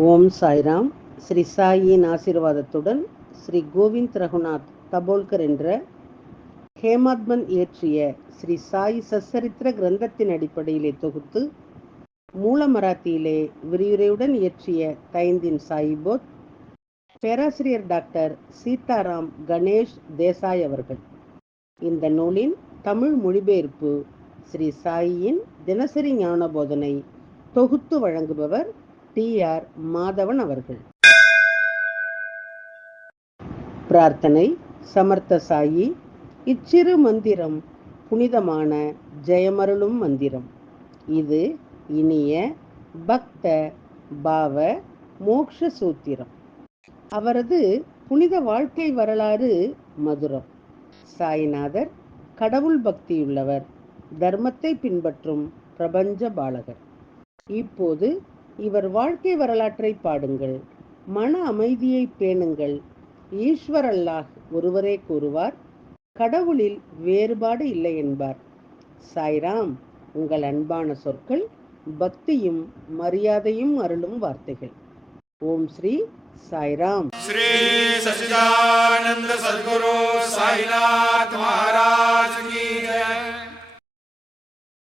ஓம் சாய்ராம். ஸ்ரீ சாயின் ஆசீர்வாதத்துடன் ஸ்ரீ கோவிந்த் ரகுநாத் தபோல்கர் என்ற ஹேமாத்மன் இயற்றிய ஸ்ரீ சாய் சச்சரித்திர கிரந்தத்தின் அடிப்படையிலே தொகுத்து மூல மராத்தியிலே விரிவுரையுடன் இயற்றிய தைந்தின் சாயிபோத் பேராசிரியர் டாக்டர் சீதாராம் கணேஷ் தேசாய் அவர்கள். இந்த நூலின் தமிழ் மொழிபெயர்ப்பு ஸ்ரீ சாயின் தினசரி ஞான போதனை தொகுத்து வழங்குபவர் டி.ஆர். மாதவன் அவர்கள். பிரார்த்தனை. சமர்த்த சாயி, இச்சிறு மந்திரம் புனிதமான ஜெயமருளும் மந்திரம். இது இனிய பக்த பாவ மோக்ஷ சூத்திரம். அவரது புனித வாழ்க்கை வரலாறு மதுரம். சாய்நாதர் கடவுள் பக்தியுள்ளவர், தர்மத்தை பின்பற்றும் பிரபஞ்ச பாலகர். இப்போது இவர் வாழ்க்கை வரலாற்றை பாடுங்கள். மன அமைதியை பேணுங்கள். ஈஸ்வர் அல்லாஹ் ஒருவரே கூறுவார், கடவுளில் வேறுபாடு இல்லை என்பார். சாய்ராம் உங்கள் அன்பான சொற்கள், பக்தியும் மரியாதையும் அருளும் வார்த்தைகள். ஓம் ஸ்ரீ சாய்ராம். ஸ்ரீ சச்சிதானந்த சத்குரு சாய்நாத் மகாராஜ் கி ஜெய்.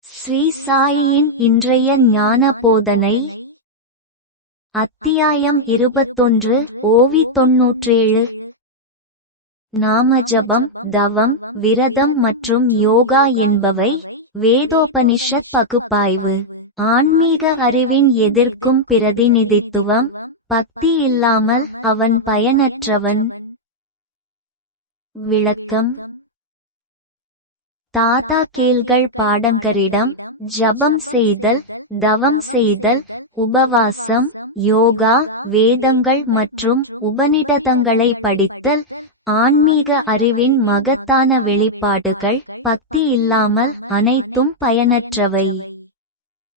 ஸ்ரீ சாயின் இன்றைய ஞான போதனை. அத்தியாயம் 21, ஓவி 97. நாம ஜபம், தவம், விரதம் மற்றும் யோகா என்பவை வேதோபனிஷத் பகுப்பாய்வு. ஆன்மீக அறிவின் எதிர்க்கும் பிரதிநிதித்துவம். பக்தி இல்லாமல் அவன் பயனற்றவன். விளக்கம். தாத்தா கேள்கள் பாடங்கரிடம் ஜபம் செய்தல், தவம் செய்தல், உபவாசம், யோகா, வேதங்கள் மற்றும் உபநிடதங்களை படித்தல் ஆன்மீக அறிவின் மகத்தான வெளிப்பாடுகள். பக்தி இல்லாமல் அனைத்தும் பயனற்றவை.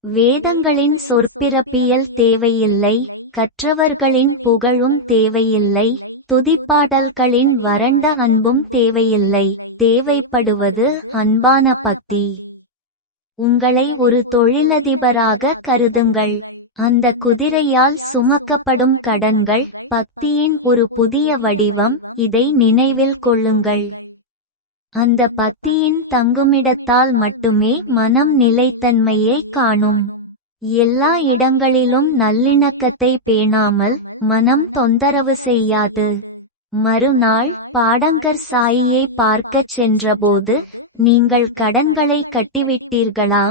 வேதங்களின் சொற்பிறப்பியல் தேவையில்லை, கற்றவர்களின் புகழும் தேவையில்லை, துதிப்பாடல்களின் வறண்ட அன்பும் தேவையில்லை. தேவைப்படுவது அன்பான பக்தி. உங்களை ஒரு தொழிலதிபராக கருதுங்கள். அந்த குதிரையால் சுமக்கப்படும் கடன்கள் பக்தியின் ஒரு புதிய வடிவம். இதை நினைவில் கொள்ளுங்கள். அந்த பக்தியின் தங்குமிடத்தால் மட்டுமே மனம் நிலைத்தன்மையை காணும். எல்லா இடங்களிலும் நல்லிணக்கத்தை பேணாமல் மனம் தொந்தரவு செய்யாது. மறுநாள் பாடங்கர் சாயியை பார்க்கச் சென்றபோது, நீங்கள் கடன்களை கட்டிவிட்டீர்களா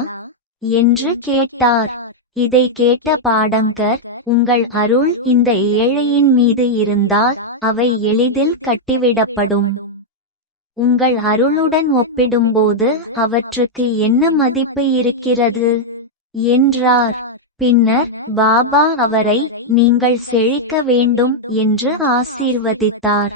என்று கேட்டார். இதை கேட்ட பாடங்கர், உங்கள் அருள் இந்த ஏழையின் மீது இருந்தால் அவை எளிதில் கட்டிவிடப்படும். உங்கள் அருளுடன் ஒப்பிடும்போது அவற்றுக்கு என்ன மதிப்பு இருக்கிறது என்றார். பின்னர் பாபா அவரை, நீங்கள் செழிக்க வேண்டும் என்று ஆசீர்வதித்தார்.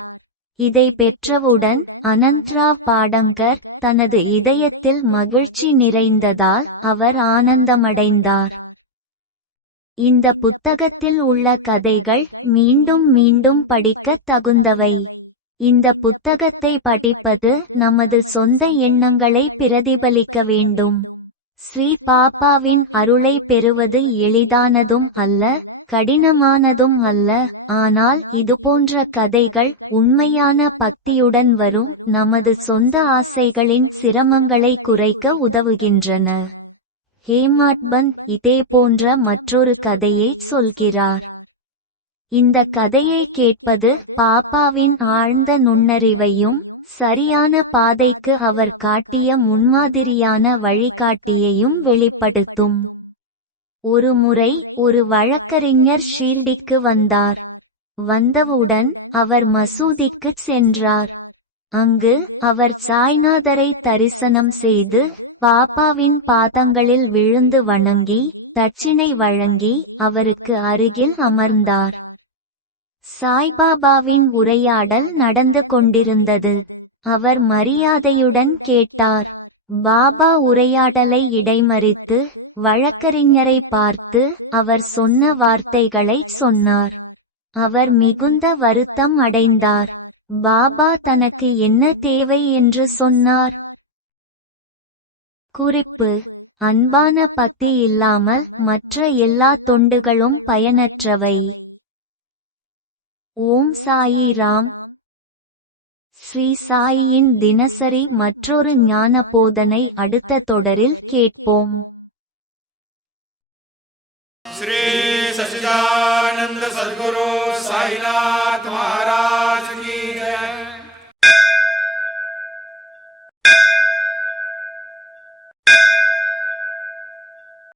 இதை பெற்றவுடன் அனந்த்ராவ் பாடங்கர் தனது இதயத்தில் மகிழ்ச்சி நிறைந்ததால் அவர் ஆனந்தமடைந்தார். இந்த புத்தகத்தில் உள்ள கதைகள் மீண்டும் மீண்டும் படிக்கத் தகுந்தவை. இந்த புத்தகத்தை படிப்பது நமது சொந்த எண்ணங்களை பிரதிபலிக்க வேண்டும். ஸ்ரீ பாபாவின் அருளை பெறுவது எளிதானதும் அல்ல, கடினமானதும் அல்ல. ஆனால் இதுபோன்ற கதைகள் உண்மையான பக்தியுடன் வரும் நமது சொந்த ஆசைகளின் சிரமங்களை குறைக்க உதவுகின்றன. ஹேமாத்மன் இதே போன்ற மற்றொரு கதையை சொல்கிறார். இந்த கதையை கேட்பது பாபாவின் ஆழ்ந்த நுண்ணறிவையும் சரியான பாதைக்கு அவர் காட்டிய முன்மாதிரியான வழிகாட்டியையும் வெளிப்படுத்தும். ஒருமுறை ஒரு வழக்கறிஞர் ஷீர்டிக்கு வந்தார். வந்தவுடன் அவர் மசூதிக்குச் சென்றார். அங்கு அவர் சாய்நாதரை தரிசனம் செய்து பாபாவின் பாதங்களில் விழுந்து வணங்கி தட்சிணை வழங்கி அவருக்கு அருகில் அமர்ந்தார். சாய்பாபாவின் உரையாடல் நடந்து கொண்டிருந்தது. அவர் மரியாதையுடன் கேட்டார். பாபா உரையாடலை இடைமறித்து வழக்கறிஞரை பார்த்து அவர் சொன்ன வார்த்தைகளைச் சொன்னார். அவர் மிகுந்த வருத்தம் அடைந்தார். பாபா தனக்கு என்ன தேவை என்று சொன்னார்? குறிப்பு: அன்பான பக்தி இல்லாமல் மற்ற எல்லா தொண்டுகளும் பயனற்றவை. ஓம் சாயி ராம். ஸ்ரீ சாயியின் தினசரி மற்றொரு ஞான போதனை அடுத்த தொடரில் கேட்போம். श्री सच्चिदानंद सद्गुरु साईनाथ महाराज की